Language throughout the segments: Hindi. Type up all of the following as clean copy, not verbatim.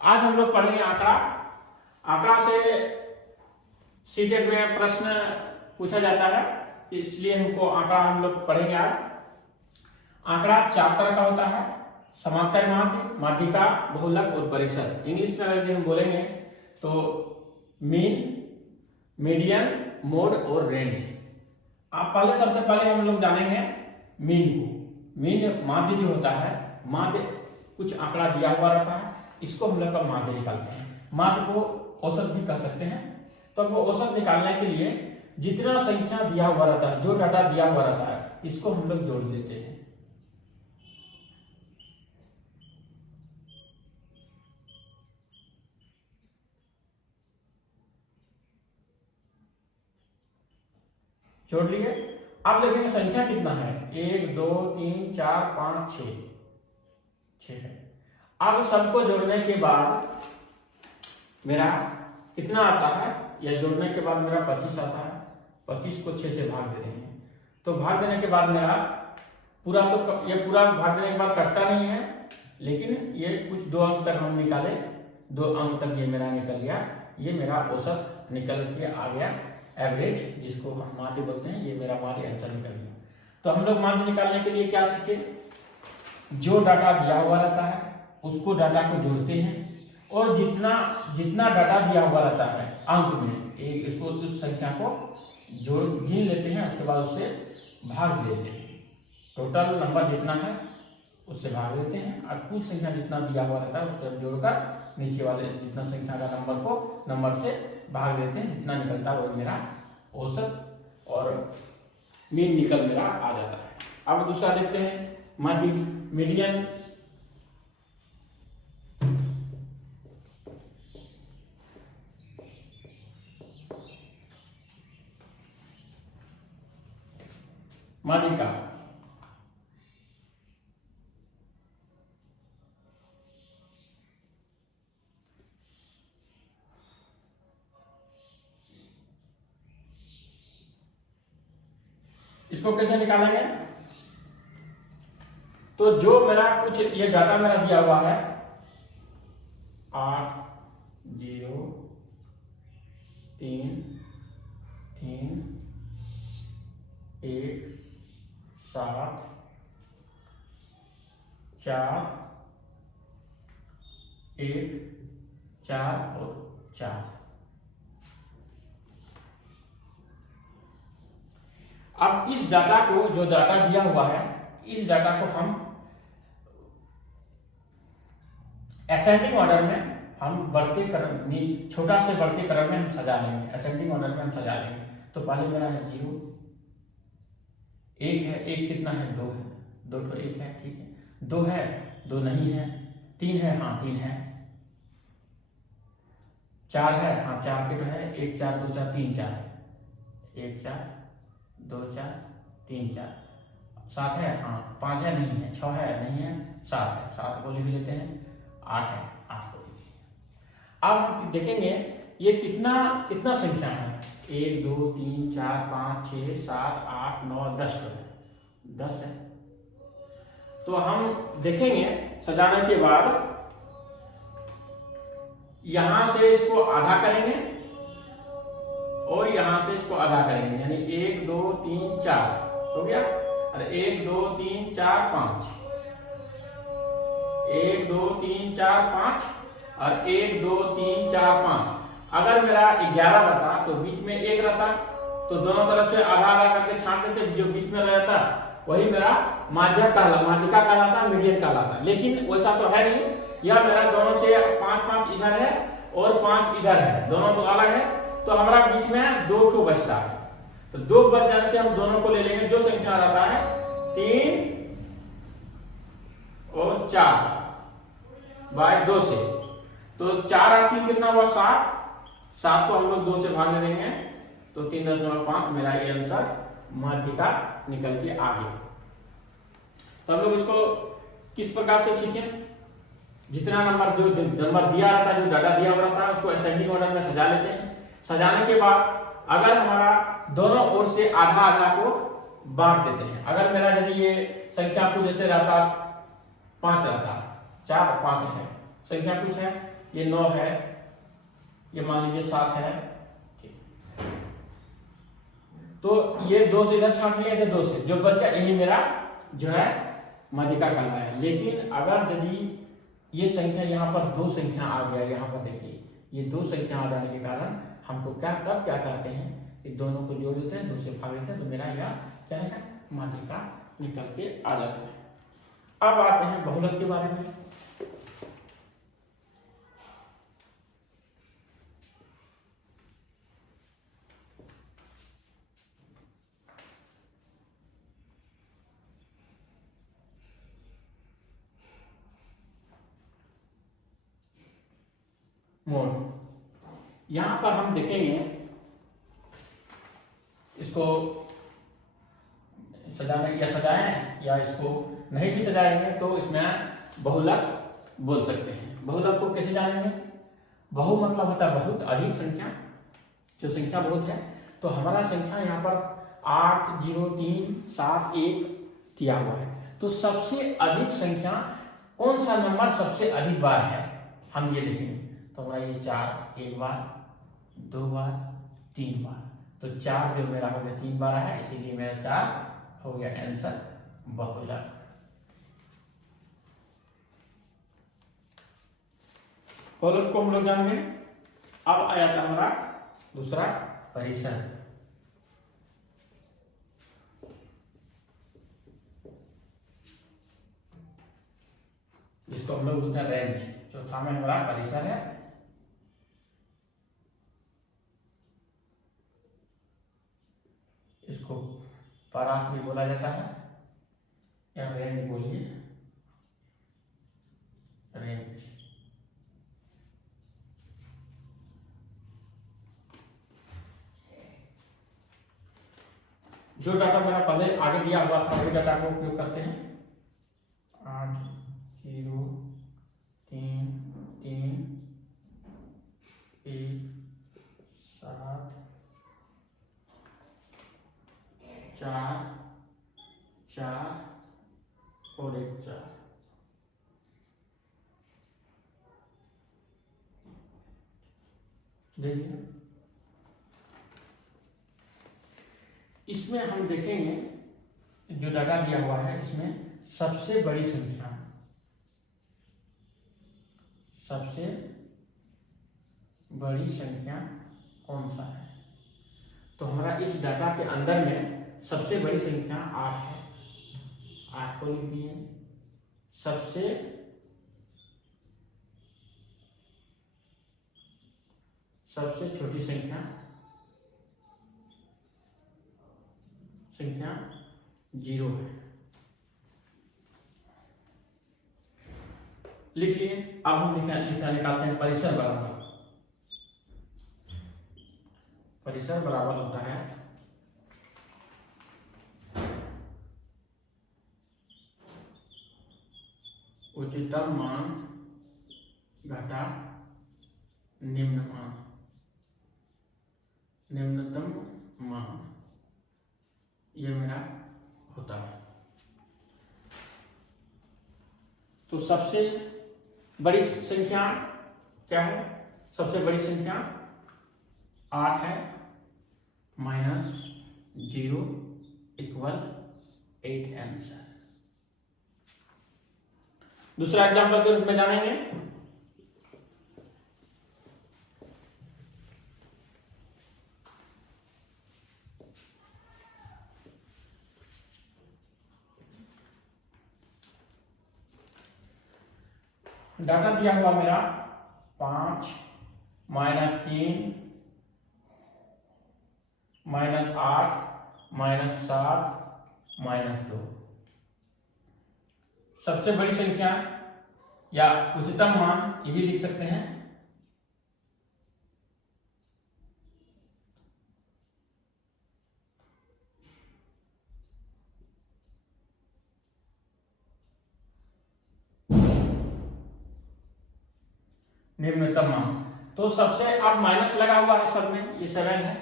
आज हम लोग पढ़ेंगे आंकड़ा। आंकड़ा से सीटेट में प्रश्न पूछा जाता है, इसलिए हम लोग पढ़ेंगे आज। आंकड़ा 4 तरह का होता है: समांतर माध्य, माध्यिका, बहुलक और परिसर। इंग्लिश में अगर हम बोलेंगे तो मीन, मीडियन, मोड और रेंज। सबसे पहले हम लोग जानेंगे मीन को। मीन माध्य जो होता है, माध्य कुछ आंकड़ा दिया हुआ रहता है, इसको हम लोग का माध्य निकालते हैं। माध्य को औसत भी कह सकते हैं। तो वो औसत निकालने के लिए जितना संख्या दिया हुआ रहता है, जो डाटा दिया हुआ रहता है, इसको हम लोग जोड़ देते हैं। जोड़ लिए। अब देखेंगे संख्या कितना है, 1 2 3 4 5 6 है। अब सबको जोड़ने के बाद मेरा कितना आता है, या जोड़ने के बाद मेरा 25 आता है। 25 को 6 से भाग दे देंगे, तो भाग देने के बाद मेरा पूरा, तो ये पूरा भाग देने के बाद कटता नहीं है, लेकिन ये कुछ 2 अंक तक हम निकाले, 2 अंक तक ये मेरा निकल गया। ये मेरा औसत निकल के आ गया, एवरेज, जिसको हम माध्य बोलते हैं। ये मेरा माध्य आंसर निकल गया। तो हम लोग माध्य निकालने के लिए क्या सीखे, जो डाटा दिया हुआ रहता है उसको डाटा को जोड़ते हैं, और जितना डाटा दिया हुआ रहता है अंक में, एक इसको उस संख्या को जोड़ गिन लेते हैं, उसके बाद उससे भाग देते हैं। टोटल नंबर जितना है उससे भाग देते हैं, और कुल संख्या जितना दिया हुआ रहता है उसको जोड़कर नीचे वाले जितना संख्या का नंबर से भाग देते हैं। जितना निकलता है वो मेरा औसत और मीन निकल मेरा आ जाता है। अब दूसरा देखते हैं, माध्य, मीडियन। माध्यिका, इसको कैसे निकालेंगे, तो जो मेरा कुछ ये डाटा मेरा दिया हुआ है 8 0 3 3 1 7 4 1 4 और 4। अब इस डाटा को, जो डाटा दिया हुआ है, इस डाटा को हम असेंडिंग ऑर्डर में हम बढ़ते क्रम, छोटा से बढ़ते क्रम में हम सजा लेंगे। असेंडिंग ऑर्डर में हम सजा लेंगे। तो पहले मेरा है 0, 1 है, 1 कितना है, 2 है, 2 तो 1 है, ठीक है। 2 है, 2 नहीं है। 3 है, हाँ 3 है। 4 है, हाँ 4 के तो है, 1 4 2 4 3 4, 1 4 2 4 3 4। 7 है, हाँ 5 है, नहीं है। 6 है, नहीं है। 7 है, 7 को लिख लेते हैं। 8 है, 8 को लिखिए। अब हम देखेंगे ये कितना संख्या है, 1 2 3 4 5 6 7 8 9 10 है, 10 है। तो हम देखेंगे सजाने के बाद यहां से इसको आधा करेंगे और यहां से इसको आधा करेंगे, यानी 1 2 3 4 हो गया। अरे 1 2 3 4 5, 1 2 3 4 5 और 1 2 3 4 5। अगर मेरा 11 रहता तो बीच में 1 रहता, तो दोनों तरफ से आधा आधा करके छांट देते, जो बीच में रहता वही मेरा माध्यिका कहलाता, मीडियन कहलाता। लेकिन वैसा तो है नहीं, यह मेरा दोनों से 5 5 इधर है और 5 इधर है, दोनों तो अलग है। तो हमारा बीच में 2 को बचता है, तो 2 बच जाने से हम दोनों को ले लेंगे। जो संख्या रहता है 3 और 4 बाय 2 से, तो 4 और 3 कितना हुआ, 7। 7 को हम लोग 2 से भाग दे देंगे, तो 3.5 मेरा ये आंसर माध्यिका निकल के आ गया। तो हम लोग इसको किस प्रकार से सीखें, जितना नंबर दिया रहता है, जो डाटा दिया हुआ रहता है, उसको असेंडिंग ऑर्डर में सजा लेते हैं। सजाने के बाद अगर हमारा दोनों ओर से आधा आधा को बांट देते हैं। अगर मेरा यदि ये संख्या कुछ जैसे रहता 5 रहता, 4 5 है, संख्या कुछ है ये 9 है, ये मान लीजिए 7 है, ठीक। तो ये 2 से इधर छांट लिए थे, 2 से जो बच गया यही मेरा जो है माध्यिका कहलाया। लेकिन अगर यदि ये संख्या यहाँ पर 2 संख्या आ गया, यहाँ पर देखिए ये 2 संख्या आ जाने के कारण हमको क्या करते हैं, इन दोनों को जोड़ देते हैं, 2 से भाग देते हैं, तो मेरा यह क्या है माध्यिका निकल के आ जाता है। अब आते हैं बहुलक के बारे में। मोड यहां पर हम देखेंगे, इसको सजाने या सजाएं या इसको नहीं भी सजाएंगे तो इसमें बहुलक बोल सकते हैं। बहुलक को कैसे जानेंगे? बहु मतलब होता है बहुत, अधिक संख्या, जो संख्या बहुत है। तो हमारा संख्या यहाँ पर 8 0 3 7 1 दिया हुआ है। तो सबसे अधिक संख्या कौन सा नंबर सबसे अधिक बार है, हम ये देखेंगे। तो हमारा ये 4 1 बार, 2 बार, 3 बार, तो 4 जो मेरा हो गया 3 बार है, इसीलिए मेरा 4 हो गया आंसर बहुलक। बहुलक को हम लोग जान गए। अब आया था हमारा दूसरा परिसर। जिसको हम लोग बोलते हैं रेंज। चौथा में हमारा परिसर है। इसको परास भी बोला जाता है या रेंज बोलिए, रेंज। जो डाटा मेरा पहले आगे दिया हुआ था वही डाटा को उपयोग करते हैं। 8 0 3 3 1 7 4 4 और 1 4। देखिए इसमें हम देखेंगे जो डाटा दिया हुआ है, इसमें सबसे बड़ी संख्या, सबसे बड़ी संख्या कौन सा है? तो हमारा इस डाटा के अंदर में सबसे बड़ी संख्या 8 है, 8 को लिख दिए। सबसे छोटी संख्या 0 है, लिख लिए। अब हम निकालते हैं परिसर बराबर। परिसर बराबर होता है उच्चतम मान घटा निम्न मान, निम्नतम मान, ये मेरा होता है। तो सबसे बड़ी संख्या क्या है? सबसे बड़ी संख्या 8 है, -0 = 8 आंसर। दूसरा एग्जाम्पल के रूप में जानेंगे। डाटा दिया हुआ मेरा 5 -3 -8 -7 -2। सबसे बड़ी संख्या या उच्चतम मान ये भी लिख सकते हैं। निम्नतम मान, तो सबसे अब माइनस लगा हुआ है सब में, ये 7 है।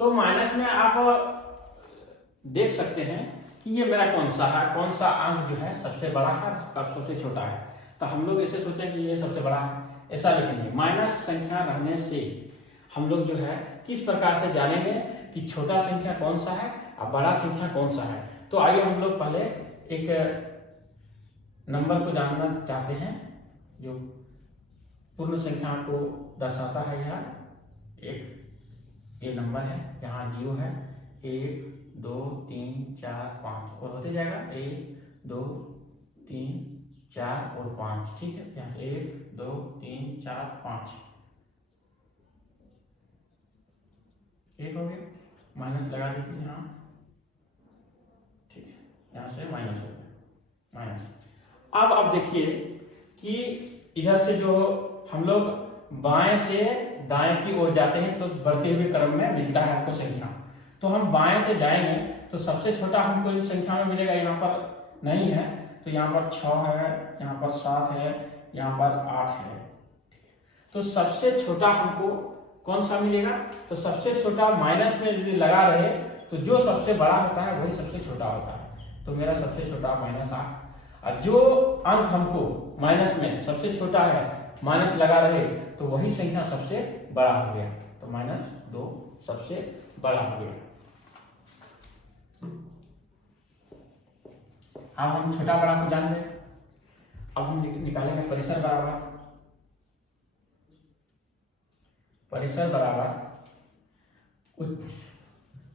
तो माइनस में आप देख सकते हैं कि ये मेरा कौन सा है, कौन सा अंक जो है सबसे बड़ा है और सबसे छोटा है। तो हम लोग ऐसे सोचें कि ये सबसे बड़ा है, ऐसा लिखेंगे। माइनस संख्या रहने से हम लोग जो है किस प्रकार से जानेंगे कि छोटा संख्या कौन सा है और बड़ा संख्या कौन सा है। तो आइए हम लोग पहले एक नंबर को जानना चाहते हैं जो पूर्ण संख्या को दर्शाता है। यह एक ये नंबर है, यहाँ 0 है, 1 2 3 4 5 और होते जाएगा 1 2 3 4 और 5। ठीक है, यहाँ 1 2 3 4 5 एक हो गया, माइनस लगा दीजिए यहाँ। ठीक है, यहाँ से माइनस हो गया, माइनस। अब आप देखिए कि इधर से जो हम लोग बाएं से दाएं की ओर जाते हैं तो बढ़ते हुए क्रम में मिलता है आपको संख्या। तो हम बाएं से जाएंगे तो सबसे छोटा हमको जो संख्या में मिलेगा यहाँ पर नहीं है, तो यहाँ पर 6 है, यहाँ पर 7 है, यहाँ पर 8 है। तो सबसे छोटा हमको कौन सा मिलेगा? तो सबसे छोटा माइनस में यदि लगा रहे तो जो सबसे बड़ा होता है वही सबसे छोटा होता है। तो मेरा सबसे छोटा -8, और जो अंक हमको माइनस में सबसे छोटा है माइनस लगा रहे तो वही संख्या सबसे बड़ा हो गया। तो -2 सबसे बड़ा हो गया। अब हम छोटा बड़ा को जान लें। अब हम निकालेंगे परिसर बराबर, परिसर बराबर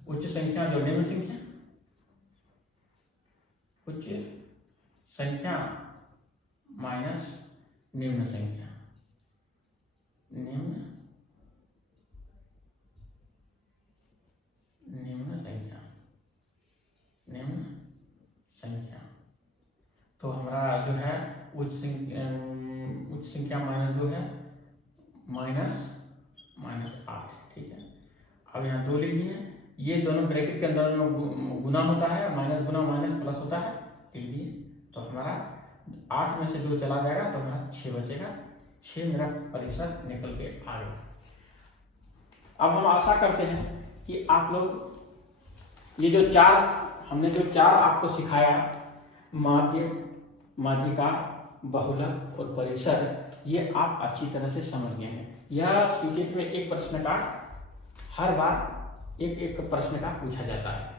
उच्च संख्या जो निम्न संख्या, उच्च संख्या माइनस निम्न संख्या, निम्न संख्या, निम्न संख्या। तो हमारा जो है उच्च संख्या माइनस जो है -8। ठीक है, अब यहाँ 2 लीजिए, ये दोनों ब्रैकेट के अंदर गुना होता है, माइनस गुना माइनस प्लस होता है, लीजिए। तो हमारा 8 में से 2 चला जाएगा तो हमारा 6 बचेगा। 6 मेरा परिसर निकल के आ गया। अब हम आशा करते हैं कि आप लोग ये जो हमने जो 4 आपको सिखाया, माध्य, माध्यिका, बहुलक और परिसर, ये आप अच्छी तरह से समझ गए हैं। यह सीटेट में एक प्रश्न का हर बार एक प्रश्न का पूछा जाता है।